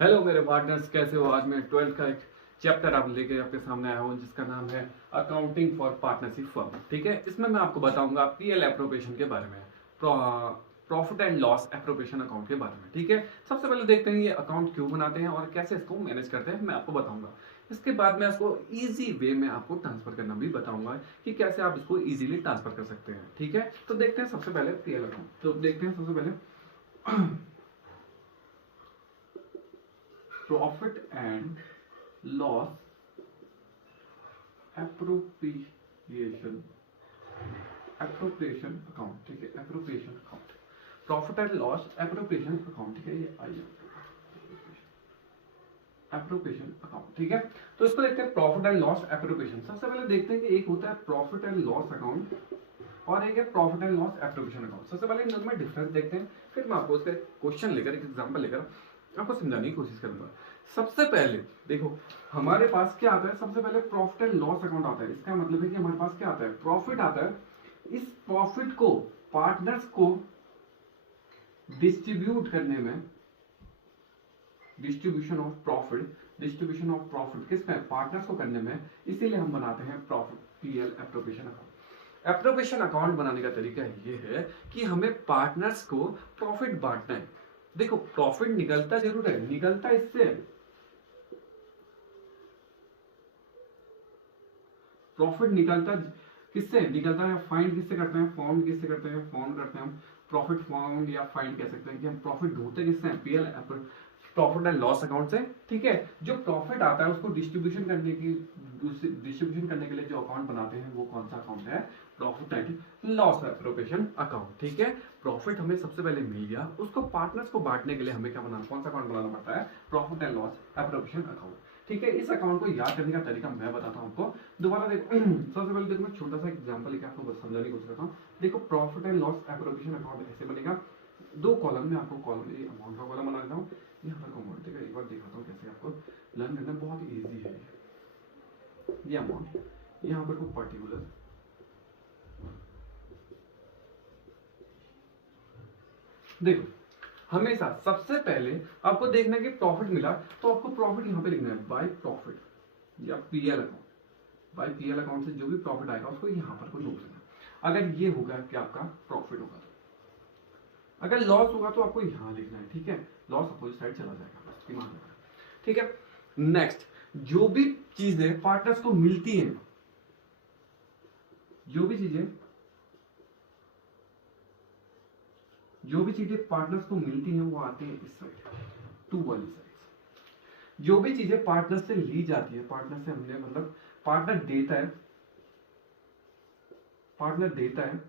Hello मेरे partners, कैसे हो? आज मैं 12th का एक चैप्टर आप लेके आपके सामने आया हूँ जिसका नाम है अकाउंटिंग फॉर पार्टनरशिप फर्म। ठीक है, इसमें मैं आपको बताऊंगा पीएल एप्रोप्रिएशन के बारे में, profit and loss appropriation account के बारे में। ठीक है, सबसे पहले देखते हैं ये अकाउंट क्यों बनाते हैं और कैसे इसको मैनेज करते हैं, मैं आपको बताऊंगा। इसके बाद मैं इसको इजी वे में आपको ट्रांसफर करना भी बताऊंगा कि कैसे आप इसको इजीली ट्रांसफर कर सकते हैं। ठीक है, तो देखते हैं सबसे पहले पीएल अकाउंट। तो देखते हैं सबसे पहले profit and loss appropriation appropriation account. ठीक है, appropriation account, profit and loss appropriation account. ठीक है, ये आइए एप्रोप्रिएशन अकाउंट। ठीक है, तो इसको देखते हैं प्रॉफिट एंड लॉस एप्रोप्रिएशन। सबसे पहले देखते हैं कि एक होता है प्रॉफिट एंड लॉस अकाउंट और एक है profit and loss appropriation account. सबसे पहले इन दोनों में डिफरेंस देखते हैं, फिर मैं आपको इसका क्वेश्चन लेकर, एक एग्जांपल लेकर आपको समझाने की कोशिश करूंगा। सबसे पहले देखो, हमारे पास क्या आता है? सबसे पहले प्रॉफिट एंड लॉस अकाउंट आता है। इसका मतलब है कि हमारे पास क्या आता है? प्रॉफिट आता है। इस प्रॉफिट को पार्टनर्स को डिस्ट्रीब्यूट करने में, डिस्ट्रीब्यूशन ऑफ प्रॉफिट किसमें? पार्टनर्स को करने में, इसीलिए हम बनाते हैं profit PL appropriation account. Appropriation account बनाने का तरीका ये है कि हमें पार्टनर्स को प्रॉफिट बांटना है। देखो, प्रॉफिट निकलता जरूर है, निकलता इससे, प्रॉफिट निकलता किससे? निकलता है, फाइंड किससे करते हैं? फाउंड किससे करते हैं? फाउंड करते हैं हम प्रॉफिट फाउंड, या फाइंड कह सकते हैं कि हम प्रॉफिट ढूंढते किससे हैं? PL profit and loss account से। ठीक है, जो प्रॉफिट आता है उसको डिस्ट्रीब्यूशन करने के लिए जो अकाउंट बनाते हैं वो कौन सा अकाउंट है? Profit and loss appropriation account. ठीक है, प्रॉफिट हमें सबसे पहले मिल गया, उसको पार्टनर्स को बांटने के लिए हमें क्या बनाना, कौन सा अकाउंट बनाना पड़ता है? Profit and loss appropriation account. ठीक है, इस अकाउंट को याद करने का तरीका मैं बताता हूं आपको। दोबारा देखो, सबसे पहले देखो, मैं छोटा सा एग्जांपल लेके आपको समझाने की कोशिश करता हूँ। देखो, profit and loss appropriation account ऐसे बनेगा। दो कॉलम में आपको कॉलम ए अमाउंट का कॉलम बना देता हूँ, यहाँ पर अमाउंट देगा। एक बार दिखाता हूँ कैसे आपको लर्न करना, बहुत ईजी है। ये अमाउंट, यहाँ पर कोई पर्टिकुलर, देखो हमेशा सबसे पहले आपको देखना है कि प्रॉफिट मिला तो आपको प्रॉफिट यहाँ पे लिखना है बाय प्रॉफिट या PL account. By PL account से जो भी प्रॉफिट आएगा उसको यहाँ पर कोई नोट करना। अगर ये होगा कि आपका प्रॉफिट होगा, तो अगर लॉस होगा तो आपको यहाँ लिखना है। ठीक है, लॉस अपोजिट साइड चला जाएगा, बस दिमाग में। ठीक है, नेक्स्ट, जो भी चीजें पार्टनर्स को मिलती हैं, जो भी चीजें पार्टनर्स को मिलती हैं वो आती है इस साइड, टू वाली साइड। जो भी चीजें पार्टनर से ली जाती है, पार्टनर से हमने मतलब पार्टनर देता है,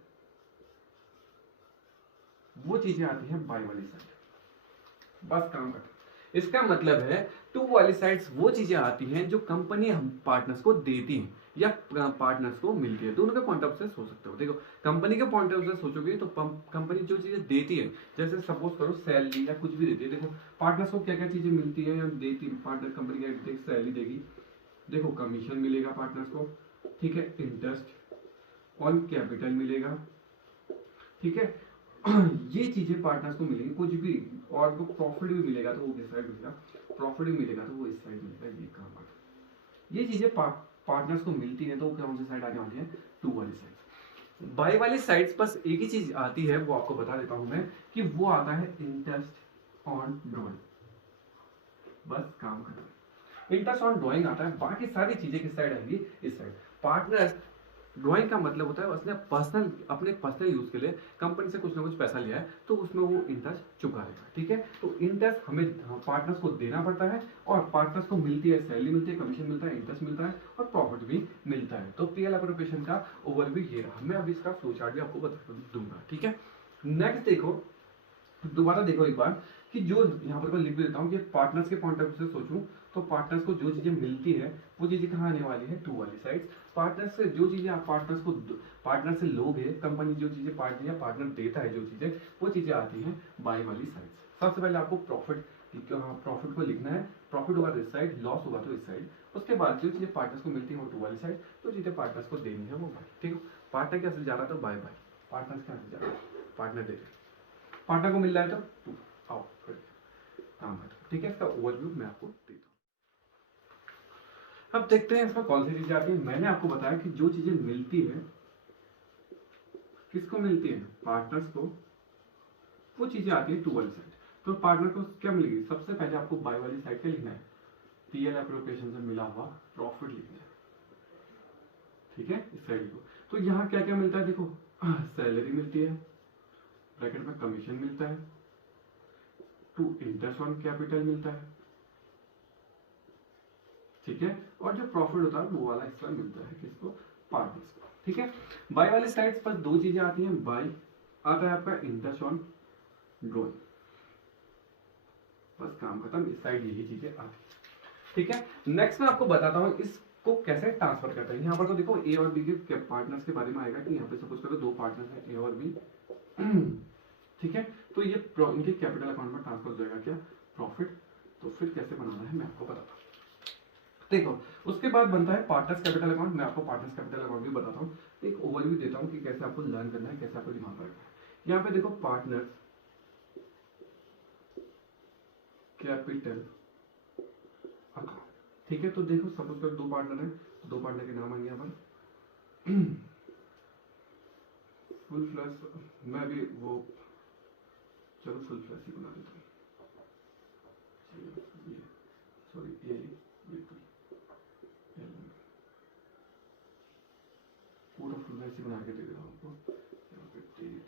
वो चीजें आती है बाय वाली साइड। बस काम खत्म। इसका मतलब है टू वाली साइड्स वो चीजें आती हैं जो कंपनी हम पार्टनर्स को देती हैं या पार्टनर्स को मिलती है। दोनों के पॉइंट ऑफ से सोच सकते हो। देखो, कंपनी के पॉइंट ऑफ से सोचोगे तो कंपनी जो चीजें देती है, जैसे सपोज करो सैलरी या कुछ भी देती है। देखो, पार्टनर्स को क्या क्या चीजें मिलती है या देती है? पार्टनर कंपनी क्या सैलरी देगी, देखो कमीशन मिलेगा पार्टनर्स को। ठीक है, इंटरेस्ट ऑन कैपिटल मिलेगा। ठीक है, ये चीजें पार्टनर्स को मिलेंगी कुछ भी, और को प्रॉफिट भी मिलेगा तो वो किस साइड मिलेगा? प्रॉफिट भी मिलेगा तो वो इस साइड मिलेगा। ये काम है, ये चीजें पार्टनर्स को मिलती है तो कौन सी साइड आने वाली है? टू वाली साइड। बाय वाली साइड्स बस एक ही चीज आती है, वो आपको बता देता हूं मैं, कि वो आता है इंटरेस्ट ऑन ड्रॉइंग। बस काम खत्म। इंटरेस्ट ऑन ड्रॉइंग आता है, बाकी सारी चीजें किस साइड आएंगी? इस साइड। पार्टनर्स, ड्राइंग का मतलब होता है उसने अपने पर्सनल यूज के लिए कंपनी से कुछ ना कुछ पैसा लिया है तो उसमें वो इंटरेस्ट चुकाएगा। ठीक है, तो इंटरेस्ट हमें पार्टनर्स को देना पड़ता है और पार्टनर्स को मिलती है, सैलरी मिलती है, कमीशन मिलता है, इंटरेस्ट मिलता है और प्रॉफिट भी मिलता है। तो पीएल एप्रोप्रिएशन का ओवरव्यू ये रहा। मैं अभी इसका फ्लो चार्ट भी आपको बता दूंगा। ठीक है, नेक्स्ट देखो, दोबारा देखो एक बार, कि जो यहाँ पर मैं लिख देता हूँ कि पार्टनर्स के पॉइंट ऑफ व्यू से सोचूं तो पार्टनर्स को जो चीजें मिलती है वो चीजें कहाँ आने वाली है? टू वाली साइड। पार्टनर्स से जो चीजें आप पार्टनर से लोगे, कंपनी जो चीजें पार्टनर देता है, जो चीजें वो चीजें आती हैं बाई वाली साइड। सबसे पहले आपको प्रॉफिट को लिखना है। प्रॉफिट होगा तो इस साइड, लॉस होगा तो इस साइड। उसके बाद जो चीजें पार्टनर्स को मिलती है वो टू वाली साइड, जो चीजें पार्टनर्स को देनी है वो बाय। ठीक है, पार्टनर कैसे जा रहा था? Bye bye. पार्टनर्स कैसे जा रहा है? पार्टनर दे रहे, पार्टनर को मिल रहा है तो टू, आओ काम खत्म। ठीक है, इसका ओवरव्यू मैं आपको देता हूँ। अब देखते हैं इसमें कौन सी चीजें आती है। मैंने आपको बताया कि जो चीजें मिलती है, किसको मिलती है, पार्टनर्स को, वो चीजें आती है टू वाली साइड। तो पार्टनर को क्या मिलेगी, सबसे पहले आपको बाय वाली साइड क्या लिखना है, पीएल एप्रोप्रिएशन से मिला हुआ प्रॉफिट लिखना है। ठीक है, इस साइड को। तो यहाँ क्या क्या मिलता है, देखो सैलरी मिलती है, ब्रैकेट में कमीशन मिलता है, टू इंटरेस्ट ऑन कैपिटल मिलता है। ठीक है, और जो प्रॉफिट होता है वो वाला हिस्सा मिलता है किसको, पार्टनर्स को। ठीक है, बाय वाली साइड पर दो चीजें आती हैं, बाय आता है आपका इंटरेस्ट ऑन ड्रॉइंग, बस काम खत्म, इस साइड यही चीजें आती है। ठीक है, नेक्स्ट मैं आपको बताता हूँ इसको कैसे ट्रांसफर करते हैं। यहाँ पर तो देखो ए और बी के पार्टनर्स के बारे में आएगा कि यहाँ पे सपोज करो दो पार्टनर्स हैं ए और बी। ठीक है, तो ये इनके कैपिटल अकाउंट में ट्रांसफर हो जाएगा क्या, प्रॉफिट। तो फिर कैसे बनाना है मैं आपको बताता हूँ। देखो उसके बाद बनता है पार्टनर्स कैपिटल अकाउंट। मैं आपको पार्टनर्स कैपिटल अकाउंट भी बताता हूँ, एक ओवरव्यू देता हूँ कि कैसे आपको लर्न करना है, कैसे आपको दिमाग रखना है। यहाँ पे देखो पार्टनर्स कैपिटल अकाउंट। ठीक है, तो देखो सपोज कर दो पार्टनर है, दो पार्टनर के नाम आएंगे यहाँ पर फुल फ्लैश, मैं भी वो चलो फुल फ्लैश ही बना देता हूँ, सॉरी ए पूरा फुल फ्लैश ही बना के दे देता हूँ आपको। यहाँ पे डेट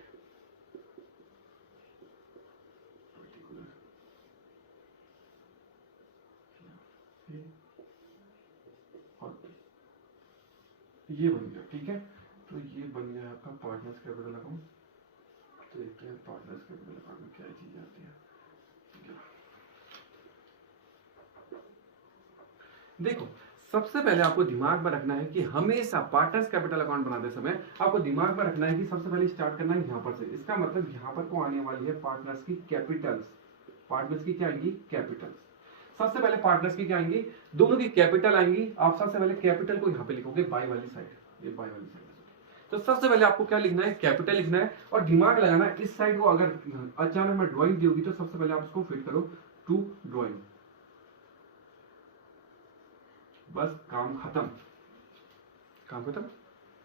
पर्टिकुलर और ये बन गया। ठीक है, तो ये बन गया आपका पार्टनर्स कैपिटल अकाउंट। तो देखते हैं पार्टनर्स कैपिटल अकाउंट में क्या चीज आती है। देखो सबसे पहले आपको दिमाग में रखना है कि हमेशा पार्टनर्स कैपिटल अकाउंट बनाते समय आपको दिमाग में रखना है कि सबसे पहले स्टार्ट करना है यहाँ पर से। इसका मतलब यहाँ पर को आने वाली है पार्टनर्स की कैपिटल्स। पार्टनर्स की क्या आएंगी, कैपिटल्स। सबसे पहले पार्टनर्स की क्या आएंगी, दोनों की कैपिटल आएंगी। आप सबसे पहले कैपिटल को यहाँ पे लिखोगे बाय वाली साइड, ये बाय वाली साइड। तो सबसे पहले आपको क्या लिखना है, कैपिटल लिखना है और दिमाग लगाना है इस साइड को। अगर अचानक में ड्राइंग दी होगी तो सबसे पहले आप उसको फिट करो टू ड्राइंग, बस काम खत्म, काम खत्म।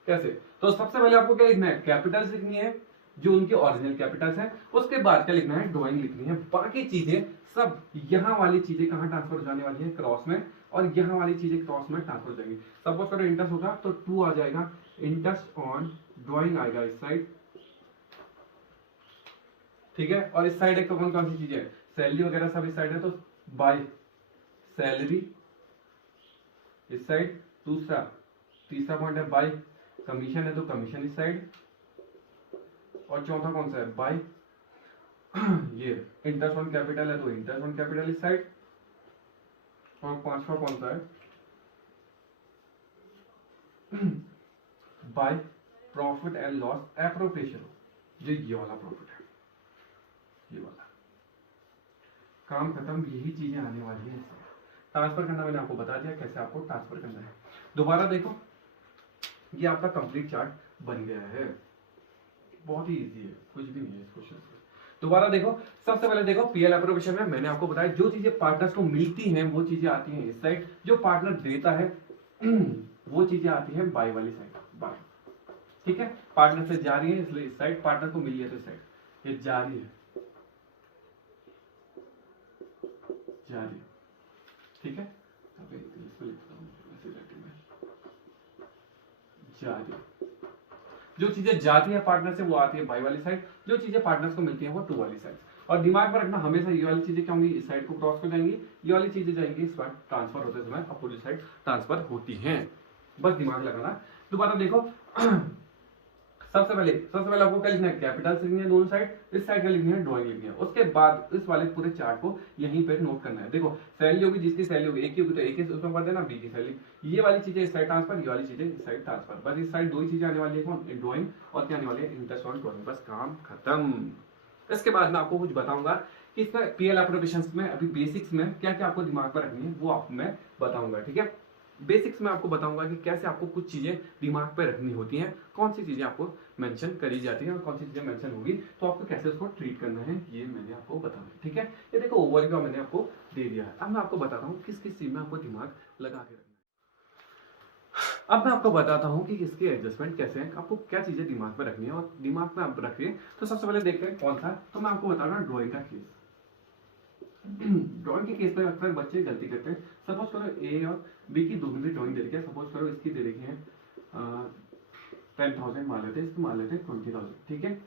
कैसे, तो सबसे पहले आपको क्या लिखना है, कैपिटल्स लिखनी है जो उनके ओरिजिनल कैपिटल्स हैं। उसके बाद क्या लिखना है, ड्राइंग लिखनी है। बाकी चीजें सब, यहाँ वाली चीजें कहाँ ट्रांसफर हो जाने वाली है, क्रॉस में, और यहाँ वाली चीजें क्रॉस में ट्रांसफर हो जाएंगी। सपोज करो इंटरेस्ट होगा तो टू आ जाएगा, इंटरेस्ट ऑन ड्राइंग आएगा इस साइड। ठीक है, और इस साइड एक कौन कौन सी चीजें, सैलरी वगैरह सब इस साइड है, तो बाय सैलरी इस साइड। दूसरा तीसरा पॉइंट है बाय कमीशन है, तो कमीशन इस साइड। और चौथा कौन सा है, बाय ये इंटरेस्ट ऑन कैपिटल है, तो इंटरेस्ट ऑन कैपिटल इस साइड। और पांचवा कौन सा है, by profit and loss appropriation, जो ये वाला प्रॉफिट है, ये वाला। काम खत्म, यही चीजें आने वाली है। ट्रांसफर करना मैंने आपको बता दिया कैसे आपको ट्रांसफर करना है। दोबारा देखो, ये आपका कंप्लीट चार्ट बन गया है, बहुत ही इजी है, कुछ भी नहीं है इस क्वेश्चन में। दोबारा देखो, सबसे पहले देखो पीएल एप्रोप्रिएशन में मैंने आपको बताया जो चीजें पार्टनर्स को मिलती हैं वो चीजें आती हैं इस साइड, जो पार्टनर देता है वो चीजें आती है बाय वाली साइड, बाय। ठीक है, पार्टनर से जा रही है इसलिए इस साइड, पार्टनर को मिली है तो इस साइड, ये जा रही है, जा रही है। ठीक है, इसको लिखता हूं जा रही है। जो चीजें जाती है पार्टनर से वो आती है बाय वाली साइड, जो चीजें पार्टनर्स को मिलती हैं वो टू वाली साइड। और दिमाग में रखना हमेशा ये वाली चीजें क्या होंगी, इस साइड को क्रॉस कर जाएंगी, ये वाली चीजें जाएंगी इस बार, ट्रांसफर होते समय अपोजिट साइड ट्रांसफर होती हैं, बस दिमाग लगाना। दोबारा देखो सबसे पहले आपको क्या लिखना है, कैपिटल लिखनी है दोनों साइड, इस साइड का लिखनी है ड्राइंग लिखनी है। उसके बाद इस वाले पूरे चार्ट को यहीं पे नोट करना है। देखो सैलरी होगी, जिसकी सैलरी होगी एक की होगी तो एक ही उसमें पढ़ देना, बी की सैलरी, ये वाली चीजें इस साइड ट्रांसफर, ये वाली चीजें इस साइड ट्रांसफर, बस इस साइड दो ही चीजें आने वाली है, कौन, ड्राइंग, और क्या आने वाली है, इंटरेस्ट ऑन ड्राइंग, बस काम खत्म। इसके बाद मैं आपको कुछ बताऊंगा कि इसमें पीएल एप्रोप्रिएशन में अभी बेसिक्स में क्या क्या आपको दिमाग पर रखनी है वो आपको मैं बताऊंगा। ठीक है, बेसिक्स में आपको बताऊंगा कि कैसे आपको कुछ चीजें दिमाग पे रखनी होती हैं, कौन सी चीजें आपको मेंशन करी जाती है और कौन सी चीजें मेंशन होगी तो आपको कैसे उसको ट्रीट करना है ये मैंने आपको बताना है। ठीक है, ये देखो ओवरव्यू मैंने आपको दे दिया है। अब मैं आपको बताता हूँ किस किस चीज में आपको दिमाग लगा के रखना है। अब मैं आपको बताता हूँ कि इसके एडजस्टमेंट कैसे हैं, आपको क्या चीजें दिमाग में रखनी है और दिमाग में आप रखिए। तो सबसे पहले देखते हैं कौन सा, तो मैं आपको बता रहा हूँ ड्रॉइंग का केस। ड्राइंग के केस में अक्सर बच्चे गलती करते हैं। सपोज करो ए और बी की दोनों ड्राइंग दे रखी है। सपोज करो इसकी दे रखी है 10,000 मान लेते हैं, इसकी मान लेते हैं 20,000। ठीक है,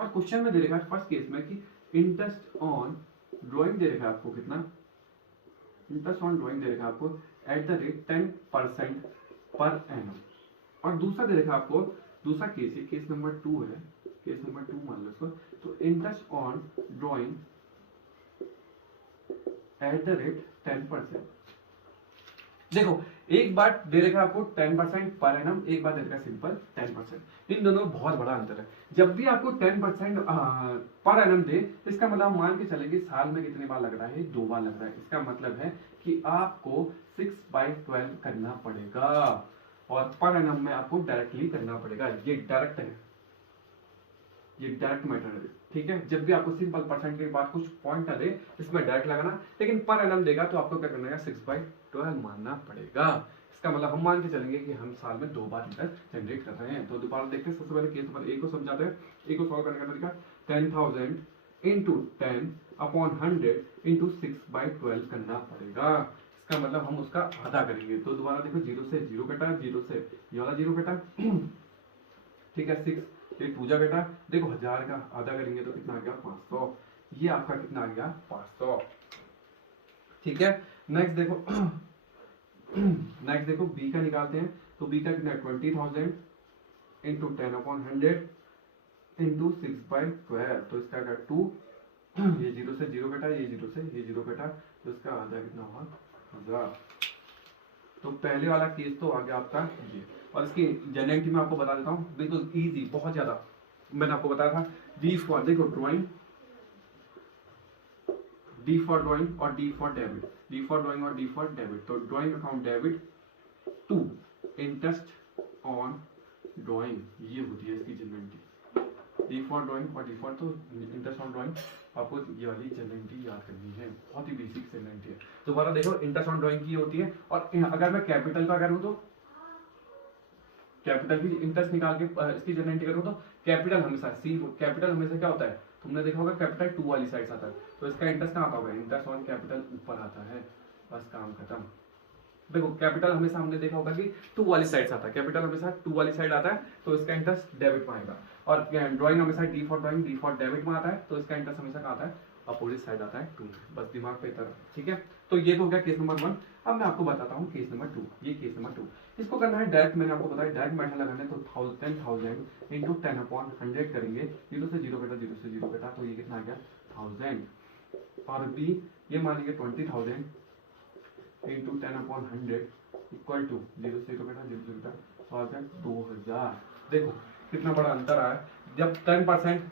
और क्वेश्चन में दे रखा है फर्स्ट केस में कि इंटरेस्ट ऑन ड्राइंग दे रखा है आपको कितना, इंटरेस्ट ऑन ड्राइंग दे रखा है आपको at the rate 10% per annum. और दूसरा दे रखा है आपको, दूसरा केस है केस नंबर 2 है, केस नंबर 2 मान लो इसको। तो interest on drawing at the rate 10%। देखो एक बार दे रखा आपको 10% पर एनम, एक बार दे रखा सिंपल 10%। इन दोनों में बहुत बड़ा अंतर है। जब भी आपको 10% पर एनम दे, इसका मतलब मान के चले कि साल में कितनी बार लग रहा है, 2 बार लग रहा है। इसका मतलब है कि आपको 6/12 करना पड़ेगा और पर एनम में आपको डायरेक्टली करना पड़ेगा। ये डायरेक्ट है, ये डायरेक्ट मेथड है। ठीक है, जब भी आपको सिंपल परसेंट के बाद कुछ पॉइंट ना दे इसमें डायरेक्ट लगाना, लेकिन पर एनम देगा तो आपको क्या करना है 6/12 मानना पड़ेगा। इसका मतलब हम मान के चलेंगे कि हम साल में 2 बार इंटरेस्ट जनरेट कर रहे हैं। तो दोबारा देखते हैं, सबसे पहले केस नंबर ए को समझाते हैं। ए को सॉल्व करने का तरीका 10,000 इंटू 10/100 इंटू 6/12 करना पड़ेगा। इसका मतलब हम उसका आधा करेंगे। तो दोबारा देखो 0 से 0 कटा, 0 से ये वाला 0 कटा। ठीक है, 6 एक पूजा बेटा देखो 1000 का आधा करेंगे तो कितना आ गया 500। ये आपका कितना आ गया 500। ठीक है, नेक्स्ट देखो नेक्स्ट देखो बी का निकालते हैं। तो बी का कितना 20,000 इंटू 10/100 इंटू 6/12। तो इसका क्या 2, ये 0 से 0 कटा, ये 0 से ये 0 कटा, तो इसका आधा कितना हुआ 1000। तो पहले वाला केस तो आ गया आपका ये। और इसकी जनरेटिव में आपको बता देता हूँ, बिल्कुल इजी, बहुत ज्यादा। मैंने आपको बताया था डी फॉर, देखो ड्राइंग, डी फॉर ड्राइंग और D for debit, D for drawing और डी फॉर डेबिट। तो drawing account debit to interest on drawing, ये होती है इसकी जनरेटिव। डी फॉर ड्राइंग और डी फॉर, तो इंटरेस्ट ऑन ड्राइंग आपको ये वाली जनरेटिव याद करनी है, बहुत ही बेसिक जनरेटिव है। दोबारा देखो इंटरेस्ट ऑन ड्राइंग की होती है। और अगर मैं कैपिटल का करूँ तो कैपिटल की इंटरेस्ट निकाल के इसकी जनरेटिव करूँ तो कैपिटल हमेशा सी, कैपिटल हमेशा क्या होता है, तुमने देखा होगा कैपिटल 2 वाली साइड आता है। तो इसका इंटरेस्ट कहाँ आता होगा, इंटरेस्ट ऑन कैपिटल ऊपर आता है, बस काम खत्म। देखो कैपिटल हमेशा हमने देखा होगा कि 2 वाली साइड आता है, कैपिटल हमेशा 2 वाली साइड आता है, तो इसका इंटरेस्ट डेबिट में आएगा। और ड्राइंग हमेशा D for drawing, D for debit में आता है, तो इसका इंटरेस्ट हमेशा कहाँ आता है, अपोजिट साइड आता है 2। बस दिमाग पे तरह। ठीक है, तो ये तो हो गया केस नंबर 1। अब मैं आपको बताता हूँ केस नंबर 2। ये केस नंबर 2, इसको करना है डायरेक्ट, मैंने आपको बताया डायरेक्ट मेथड लगाना है। तो 10,000 इंटू 10/100 करेंगे, 0 से 0 कटा, 0 से 0 कटा, तो ये कितना आ गया 1000। और बी ये मानेंगे 20,000 इंटू 10/100 इक्वल टू 0 से 0 कटा, 0 से 0 कटा, तो आ गया 2000। देखो कितना बड़ा अंतर आया, जब 10%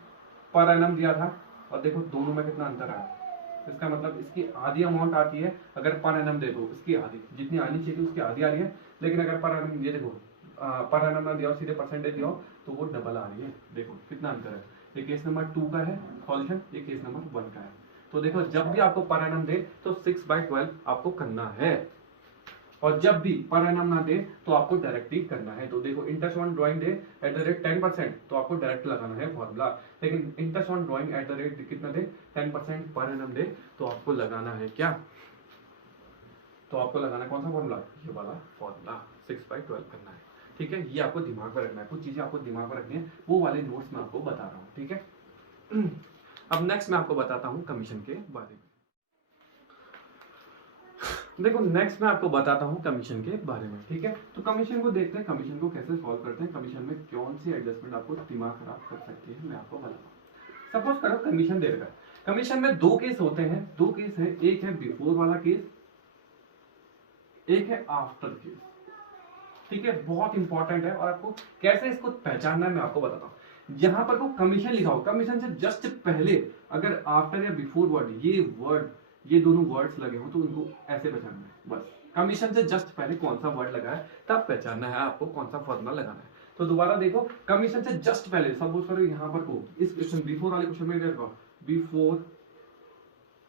पर एनम दिया था और देखो दोनों में कितना अंतर आया। इसका मतलब इसकी आधी अमाउंट आती है अगर पर एनम दे दो, इसकी आधी जितनी आनी चाहिए उसकी आधी आ रही है। लेकिन अगर पर एनम, ये देखो पर एनम ना दिया सीधे परसेंटेज दिया तो वो डबल आ रही है। देखो कितना अंतर है। ये केस नंबर 2 का है सॉल्यूशन, ये केस नंबर 1 का है। तो देखो जब भी आपको पर एनम दे तो 6/12 आपको करना है, और जब भी पर एनम ना दे तो आपको डायरेक्टली करना है। तो देखो interest on drawing they at the rate 10%, तो आपको डायरेक्ट लगाना है फॉर्मूला। लेकिन interest on drawing at the rate कितना दे 10% पर एनम दे, तो आपको लगाना है क्या, तो आपको लगाना है कौन सा फॉर्मूला, ये वाला फॉर्मूला, 6/12 करना है। ठीक है, ये आपको दिमाग में रखना है, कुछ चीजें आपको दिमाग में रखनी है, वो वाले नोट्स मैं आपको बता रहा हूँ। ठीक है, अब नेक्स्ट मैं आपको बताता हूँ कमीशन के बारे में। देखो नेक्स्ट मैं आपको बताता हूँ कमीशन के बारे में। ठीक है, तो कमीशन को देखते हैं, कमीशन को कैसे सॉल्व करते हैं, कमीशन में कौन सी एडजस्टमेंट आपको दिमाग खराब कर सकती है, मैं आपको बताता हूँ। सपोज करो कमीशन दे रखा है, कमीशन में 2 केस होते हैं, 2 केस है, एक है बिफोर वाला केस, एक है आफ्टर केस। ठीक है, बहुत इंपॉर्टेंट है और आपको कैसे इसको पहचानना है मैं आपको बताता हूँ। जहां पर को कमीशन लिखा हो, कमीशन से जस्ट पहले अगर आफ्टर या बिफोर वर्ड, ये दोनों वर्ड्स लगे हो तो उनको ऐसे पहचानना है। बस कमीशन से जस्ट पहले कौन सा वर्ड लगा है तब पहचानना है आपको कौन सा फॉर्मूला लगाना है। तो दोबारा देखो, कमीशन से जस्ट पहले सपोज करो यहाँ पर को इस क्वेश्चन बिफोर वाले क्वेश्चन में देखो बिफोर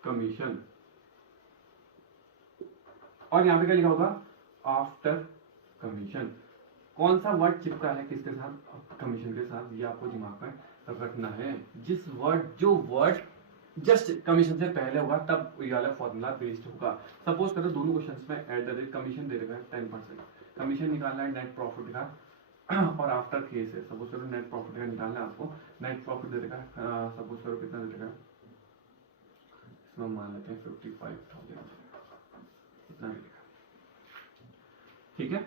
कमीशन, और यहाँ पे क्या लिखा होगा आफ्टर कमीशन। कौन सा वर्ड चिपका है किसके साथ, कमीशन के साथ, ये आपको दिमाग में रखना है। जो वर्ड जस्ट कमीशन से पहले होगा तब ये वाला फॉर्मूला बेस्ड होगा। सपोज करो दोनों क्वेश्चंस में एट द रेट कमीशन दे रखा है 10%, कमीशन निकालना है नेट प्रॉफिट का और आफ्टर केस है, सपोज करो नेट प्रॉफिट का निकालना है आपको, नेट प्रॉफिट दे रखा है सपोज करो कितना दे रखा है, इसमें मान लेते हैं 55,000 इतना मिलेगा, ठीक है।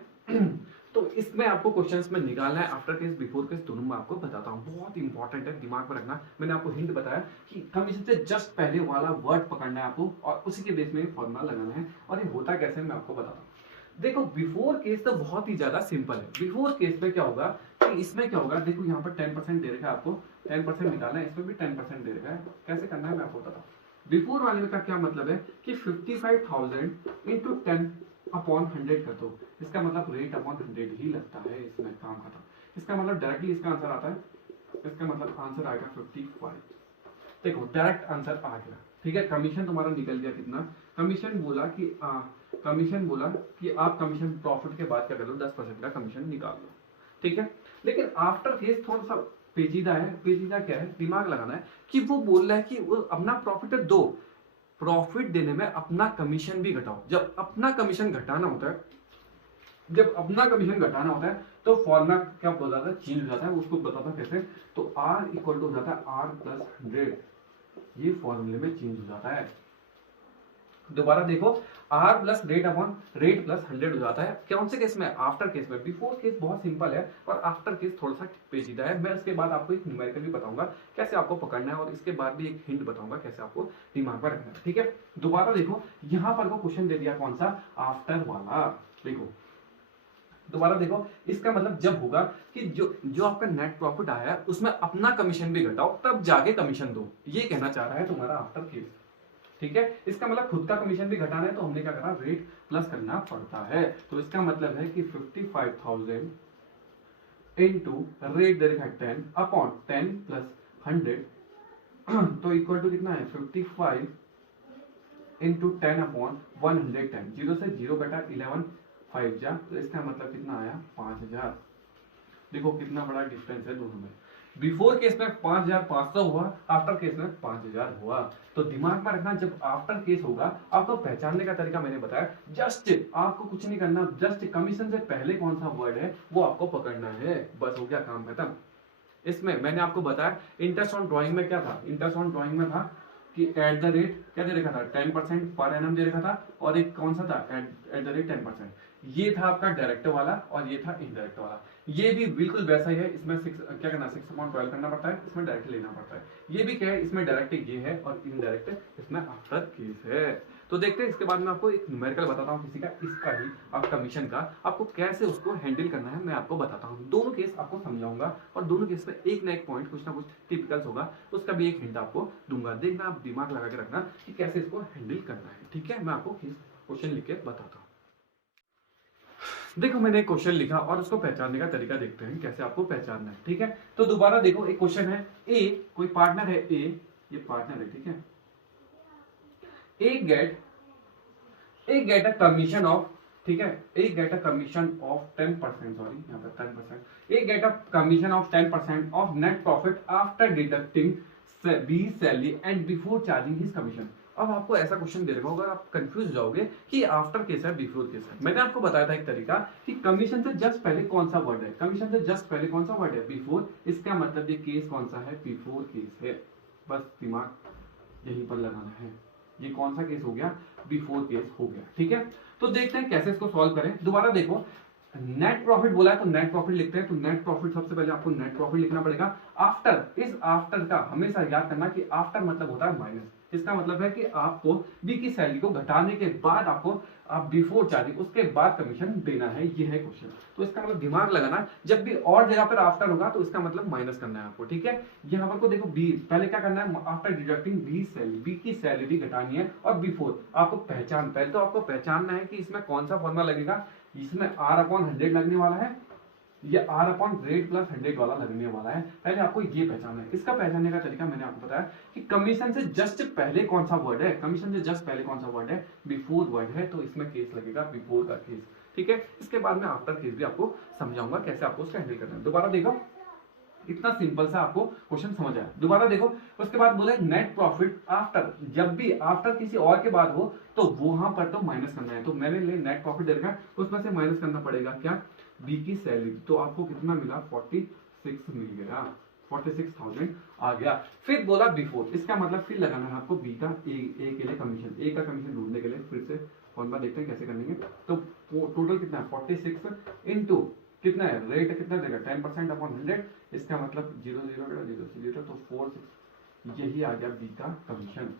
तो इसमें आपको क्वेश्चंस में निकालना है आफ्टर केस बिफोर केस, दोनों में आपको बताता हूं, बहुत इंपॉर्टेंट है, दिमाग में रखना। मैंने आपको हिंट बताया कि कमीशन से जस्ट पहले वाला वर्ड पकड़ना है आपको और उसी के बेस में फॉर्मूला लगाना है, और ये होता कैसे मैं आपको बताता हूं। देखो बिफोर केस तो बहुत ही ज्यादा सिंपल है। बिफोर केस में क्या होगा कि इसमें क्या होगा, देखो यहाँ पर 10% दे रखा है आपको, 10% निकालना है, इसमें भी 10% दे रखा है, कैसे करना है मैं आपको बताता हूँ। बिफोर वाले का क्या मतलब है कि 55,000 इंटू 10 अपॉन 100 कर दो, इसका मतलब रेट अपॉन 100 ही लगता है, इसमें काम खत्म। इसका मतलब डायरेक्टली इसका आंसर आता है, इसका मतलब आंसर आएगा 55। देखो डायरेक्ट आंसर आ गया, ठीक है। कमीशन तुम्हारा निकल गया कितना, कमीशन बोला कि आप कमीशन प्रॉफिट के बाद क्या कर लो 10% का कमीशन निकाल लो, ठीक है। लेकिन आफ्टर केस थोड़ा सा पेचीदा है। पेचीदा क्या है, दिमाग लगाना है कि वो बोल रहा है कि वो अपना प्रॉफिट दो, प्रॉफिट देने में अपना कमीशन भी घटाओ। जब अपना कमीशन घटाना होता है तो फॉर्मूला क्या हो जाता है, चेंज हो जाता है, उसको बताता हूं कैसे। तो R इक्वल टू हो जाता है R प्लस 100, ये फॉर्मूले में चेंज हो जाता है। दोबारा देखो R plus rate upon rate plus 100 हो जाता है, कौन से केस में, आफ्टर केस में। बिफोर केस बहुत सिंपल है और आफ्टर केस थोड़ा सा पेचीदा है। मैं उसके बाद आपको एक न्यूमेरिकल भी बताऊंगा कैसे आपको पकड़ना है, और इसके बाद भी एक हिंट बताऊंगा कैसे आपको दिमाग में रखना है, ठीक है। दोबारा देखो यहाँ पर को क्वेश्चन दे दिया कौन सा, आफ्टर वाला। देखो दोबारा देखो, इसका मतलब जब होगा कि जो आपका नेट प्रॉफिट आया है उसमें अपना कमीशन भी घटाओ तब जाके कमीशन दो, ये कहना चाह रहा है तुम्हारा आफ्टर केस, ठीक है। इसका मतलब खुद का कमीशन भी घटाना है तो हमने क्या करा, रेट प्लस करना पड़ता है। तो इसका मतलब है कि 55,000 इंटू रेट दे रखा है 10 अपॉन 10 प्लस 100 तो इक्वल टू कितना है 55 इंटू 10 अपॉन 110, 0 से 0 घटा 11 5 जा, तो इसका मतलब कितना आया 5,000। देखो कितना बड़ा डिफरेंस है दोनों में। बिफोर केस में 5,500 हुआ, आफ्टर केस में 5,000 हुआ। तो दिमाग में रखना, जब आफ्टर केस होगा आपको पहचानने का तरीका मैंने बताया, जस्ट आपको कुछ नहीं करना, जस्ट कमीशन से पहले कौन सा वर्ड है वो आपको पकड़ना है, बस हो गया काम खत्म। इसमें मैंने आपको बताया इंटरेस्ट ऑन ड्रॉइंग में क्या था, इंटरेस्ट ऑन ड्रॉइंग में था कि एट द रेट क्या दे रखा था 10% पर एनम दे रखा था, और एक कौन सा था एट द रेट 10%, ये था आपका डायरेक्ट वाला और ये था इनडायरेक्ट वाला। ये भी बिल्कुल वैसा ही है, इसमें क्या करना 6/12 करना पड़ता है, इसमें डायरेक्ट लेना पड़ता है। ये भी क्या है, इसमें डायरेक्ट ये है और इनडायरेक्ट इसमें आफ्टर केस है। तो देखते हैं इसके बाद में आपको एक न्यूमेरिकल बताता हूँ किसी का, इसका ही आप कमीशन का आपको कैसे उसको हैंडल करना है मैं आपको बताता हूँ। दोनों केस आपको समझाऊंगा और दोनों केस में एक ना एक पॉइंट कुछ ना कुछ टिपिकल्स होगा, उसका भी एक हिंट आपको दूंगा। देखना आप दिमाग लगा के रखना कि कैसे इसको हैंडल करना है, ठीक है। मैं आपको क्वेश्चन लिख के बताता हूँ। देखो मैंने एक क्वेश्चन लिखा और उसको पहचानने का तरीका देखते हैं कैसे आपको पहचानना है, ठीक है। तो दोबारा देखो एक क्वेश्चन है, ए कोई पार्टनर है, ए ये पार्टनर है, ठीक है। A get a commission of, ठीक है, A get a commission of 10%, sorry यहाँ पर 10%, A get a commission of 10% of net profit after deducting B salary and before charging his commission. अब आपको ऐसा क्वेश्चन दे रखा होगा, आप कंफ्यूज हो जाओगे कि आफ्टर केस है बिफोर केस है। मैंने आपको बताया था एक तरीका कि कमीशन से जस्ट पहले कौन सा वर्ड है, कमीशन से जस्ट पहले कौन सा वर्ड है, बिफोर। इसका मतलब ये केस कौन सा है, बिफोर केस है, बस दिमाग यहीं पर लगाना है। ये कौन सा केस हो गया, बिफोर केस हो गया, ठीक है। तो देखते हैं कैसे इसको सॉल्व करें। दोबारा देखो नेट प्रॉफिट बोला है तो नेट प्रॉफिट लिखते हैं, तो नेट प्रॉफिट सबसे पहले आपको नेट प्रॉफिट लिखना पड़ेगा। आफ्टर, इस आफ्टर का हमेशा याद करना कि आफ्टर मतलब होता है माइनस। इसका मतलब है कि आपको बी की सैलरी को घटाने के बाद आपको आप बिफोर चार्जिंग उसके बाद कमीशन देना है, ये है क्वेश्चन। तो इसका मतलब दिमाग लगाना, जब भी और जगह पर आफ्टर होगा तो इसका मतलब माइनस करना है आपको, ठीक है। यहाँ पर को देखो बी पहले क्या करना है, after deducting B salary, B की सैलरी घटानी है, और बिफोर आपको पहले तो आपको पहचानना है कि इसमें कौन सा फॉर्मूला लगेगा। इसमें R/100 लगने वाला है, ये आर अपॉन रेट प्लस 100 वाला लगने वाला है। पहले आपको ये पहचानना है। इसका पहचानने का तरीका मैंने आपको बताया कि कमीशन से जस्ट पहले कौन सा वर्ड है, कमीशन से जस्ट पहले कौन सा वर्ड है, बिफोर वर्ड है, तो इसमें केस लगेगा बिफोर का केस। ठीक है, इसके बाद में आफ्टर केस भी आपको समझाऊंगा कैसे आपको उसको हैंडल करना है। दोबारा देखो, इतना सिंपल सा आपको क्वेश्चन समझ आया। दोबारा देखो, उसके बाद बोला नेट प्रॉफिट आफ्टर, जब भी आफ्टर किसी और के बाद हो तो वहां पर तो माइनस करना है। तो मैंने ले नेट प्रॉफिट दे रखा है, उसमें से माइनस करना पड़ेगा क्या, बी की सैलरी। तो आपको कितना मिला, 46 मिल गया, 46,000 आ गया। फिर बोला बिफोर, इसका मतलब फिर लगाना है आपको बी का ए के लिए कमीशन, ए का कमीशन ढूंढने के लिए फिर से फॉर्मूला देखते हैं कैसे करेंगे। तो टोटल कितना है, 46 इंटू कितना है, रेट कितना देगा, 10% अपॉन 100, इसका मतलब 0 0 0 से 0, तो 4, यही आ गया बी का कमीशन,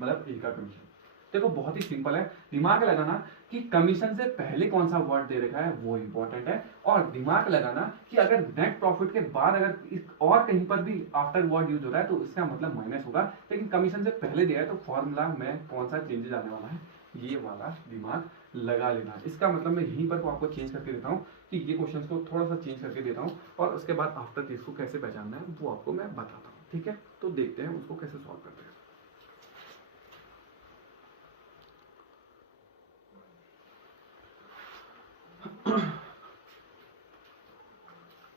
मतलब ए का कमीशन। देखो बहुत ही सिंपल है, दिमाग लगाना कि कमीशन से पहले कौन सा वर्ड दे रखा है वो इंपॉर्टेंट है, और दिमाग लगाना कि अगर नेट प्रॉफिट के बाद अगर और कहीं पर भी आफ्टर वर्ड यूज हो रहा है तो इसका मतलब माइनस होगा, लेकिन कमीशन से पहले दिया है तो फॉर्मूला में कौन सा चेंजेस आने वाला है, ये वाला दिमाग लगा लेना। इसका मतलब मैं यहीं पर आपको चेंज करके देता हूँ कि ये क्वेश्चन को थोड़ा सा चेंज करके देता हूँ, और उसके बाद आफ्टर केस को कैसे पहचानना है वो आपको मैं बताता हूँ। ठीक है, तो देखते हैं उसको कैसे सॉल्व करते हैं।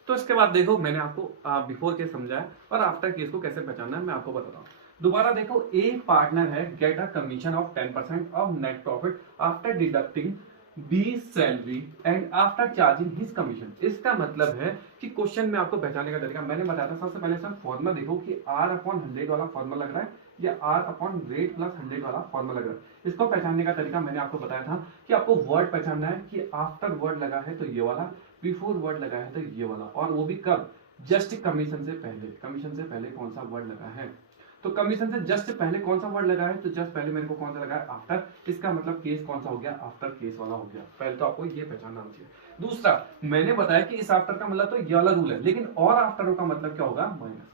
तो इसके बाद देखो, मैंने आपको बिफोर केस समझाया और आफ्टर केस को कैसे पहचानना है मैं आपको बताता हूँ। दोबारा देखो, एक पार्टनर है get a commission of 10% of net profit after deducting B salary and after charging his commission. इसका मतलब है कि क्वेश्चन में आपको पहचानने का तरीका मैंने बताया था। सबसे पहले सर फॉर्मूला देखो कि आर अपॉन 100 वाला फॉर्मूला लग रहा है या आर अपॉन रेट प्लस 100 वाला फॉर्मूला लग रहा है। इसको पहचानने का तरीका मैंने आपको बताया था कि आपको वर्ड पहचानना है कि आफ्टर वर्ड लगा है तो ये वाला, बिफोर वर्ड लगा है तो ये वाला, और वो भी कब, जस्ट कमीशन से पहले। कमीशन से पहले कौन सा वर्ड लगा है, तो कमीशन से जस्ट पहले कौन सा वर्ड लगा है, तो जस्ट पहले मेरे को कौन सा लगा है, आफ्टर। इसका मतलब केस कौन सा हो गया, आफ्टर केस वाला हो गया। पहले तो आपको ये पहचानना चाहिए। दूसरा, मैंने बताया कि इस आफ्टर का मतलब तो ये वाला रूल है, लेकिन और आफ्टर का मतलब क्या होगा, माइनस।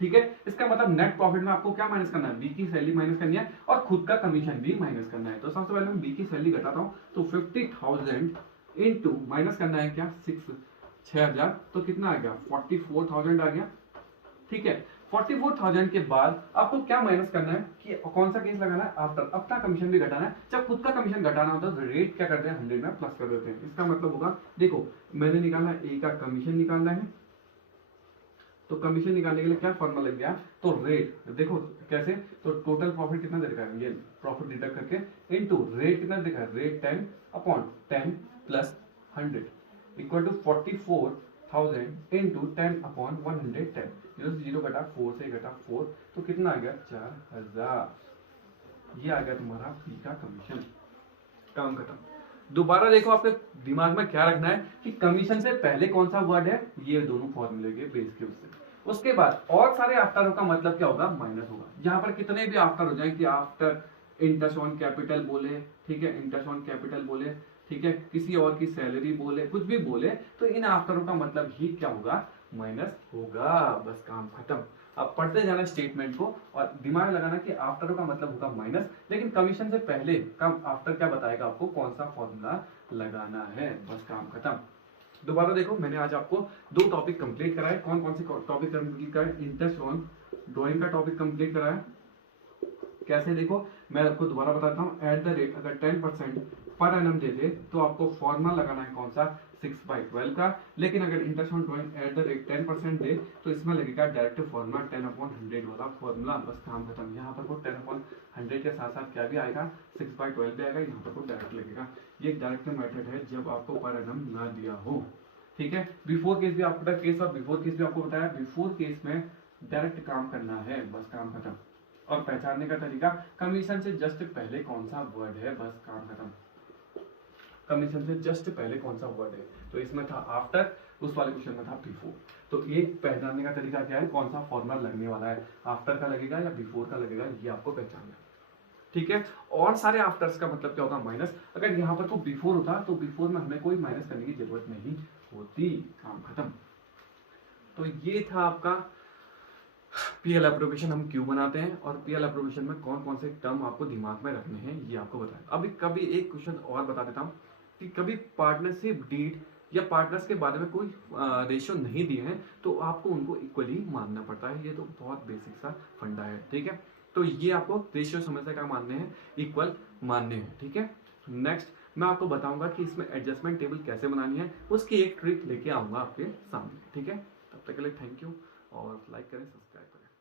ठीक है, इसका मतलब नेट प्रॉफिट में आपको क्या माइनस करना है, बी की सैलरी माइनस करनी है और खुद का कमीशन भी माइनस करना है। तो सबसे पहले मैं बी की सैलरी घटाता हूं, तो 50,000 इंटू माइनस करना है क्या, 6,000, तो कितना आ गया, 44,000 आ गया। ठीक है, 44,000 के बाद आपको क्या माइनस करना है कि कौन सा केस लगाना है, आफ्टर। अपना कमीशन भी घटाना है। जब खुद का कमीशन घटाना होता है तो रेट क्या करते हैं, 100 में प्लस कर देते हैं। इसका मतलब होगा, देखो मैंने निकालना ए का कमीशन निकालना है, तो कमीशन निकालने के लिए क्या फॉर्मूला लग गया, तो रेट देखो कैसे, तो टोटल प्रॉफिट कितना दे रखा है, ये प्रॉफिट डिडक्ट करके इनटू रेट कितना दे रखा है, rate 10 upon 10 plus 100 equal to 44,000 into 10 upon 110। 0 घटा 4 से घटा 4, तो कितना आ गया, 4,000। ये आ गया तुम्हारा फी का कमीशन। काम खत्म। दोबारा देखो, आपके दिमाग में क्या रखना है कि कमीशन से पहले कौन सा वर्ड है, ये दोनों फॉर्मूले के बेस के उसके बाद और सारे आफ्टर का मतलब क्या होगा, माइनस होगा। यहाँ पर कितने भी आफ्टर हो जाए, कि आफ्टर इंटरेस्ट ऑन कैपिटल बोले, ठीक है, इंटरेस्ट ऑन कैपिटल बोले, ठीक है, किसी और की सैलरी बोले, कुछ भी बोले, तो इन आफ्टरों का मतलब ही क्या होगा, माइनस होगा। बस काम खत्म। अब पढ़ते जाना स्टेटमेंट को और दिमाग लगाना कि आफ्टर का मतलब होगा माइनस, लेकिन कमीशन से पहले का आफ्टर क्या बताएगा आपको, कौन सा फॉर्मूला लगाना है। बस काम खत्म। दोबारा देखो, मैंने आज आपको 2 टॉपिक कंप्लीट कराए। कौन कौन से टॉपिक कंप्लीट कराए, इंटरेस्ट ऑन ड्राइंग का टॉपिक कंप्लीट कराया। कैसे, देखो मैं आपको दोबारा बताता हूँ। एट द रेट अगर 10% पर एनम दे दे तो आपको फॉर्मूला लगाना है कौन सा, 6/12 का। लेकिन अगर interest on drawing at the rate 10% दे तो इसमें लगेगा डायरेक्ट फॉर्मूला 10/100 वाला फॉर्मूला। बस काम खत्म। यहाँ पर को 10/100 के साथ साथ क्या भी आएगा, 6/12 भी आएगा। यहाँ पर को डायरेक्ट लगेगा। ये डायरेक्ट मेथड है जब आपको पर एनम ना दिया हो। ठीक है, बिफोर केस भी आपको बताया, केस और बिफोर केस भी आपको बताया। बिफोर केस में डायरेक्ट काम करना है, बस काम खत्म। और पहचानने का तरीका, कमीशन से जस्ट पहले कौन सा वर्ड है, बस काम खत्म। कमीशन से जस्ट पहले कौन सा वर्ड है, तो इसमें था आफ्टर, उस वाले क्वेश्चन में था बिफोर। तो एक पहचानने का तरीका क्या है, कौन सा फॉर्मूला लगने वाला है, आफ्टर का लगेगा या बिफोर का लगेगा, ये आपको पहचानना है। ठीक है, और सारे आफ्टर्स का मतलब क्या होगा, माइनस। अगर यहाँ पर कोई बिफोर होता तो बिफोर में हमें कोई माइनस करने की जरूरत नहीं होती। काम खत्म। तो ये था आपका पीएल एप्रोवेशन हम क्यों बनाते हैं और पीएल एप्रोवेशन में कौन कौन से टर्म आपको दिमाग में रखने हैं, ये आपको बताया। अभी कभी एक क्वेश्चन और बता देता हूँ कि कभी पार्टनरशिप डीड या पार्टनर्स के बारे में कोई रेशियो नहीं दिए हैं तो आपको उनको इक्वली मानना पड़ता है। ये तो बहुत बेसिक सा फंडा है, ठीक है। तो ये आपको रेशियो समझने का मानने हैं, इक्वल मानने हैं, ठीक है। नेक्स्ट मैं आपको बताऊंगा कि इसमें एडजस्टमेंट टेबल कैसे बनानी है, उसकी एक ट्रिक लेके आऊंगा आपके सामने, ठीक है। तब तक के लिए थैंक यू और लाइक करें, सब्सक्राइब करें।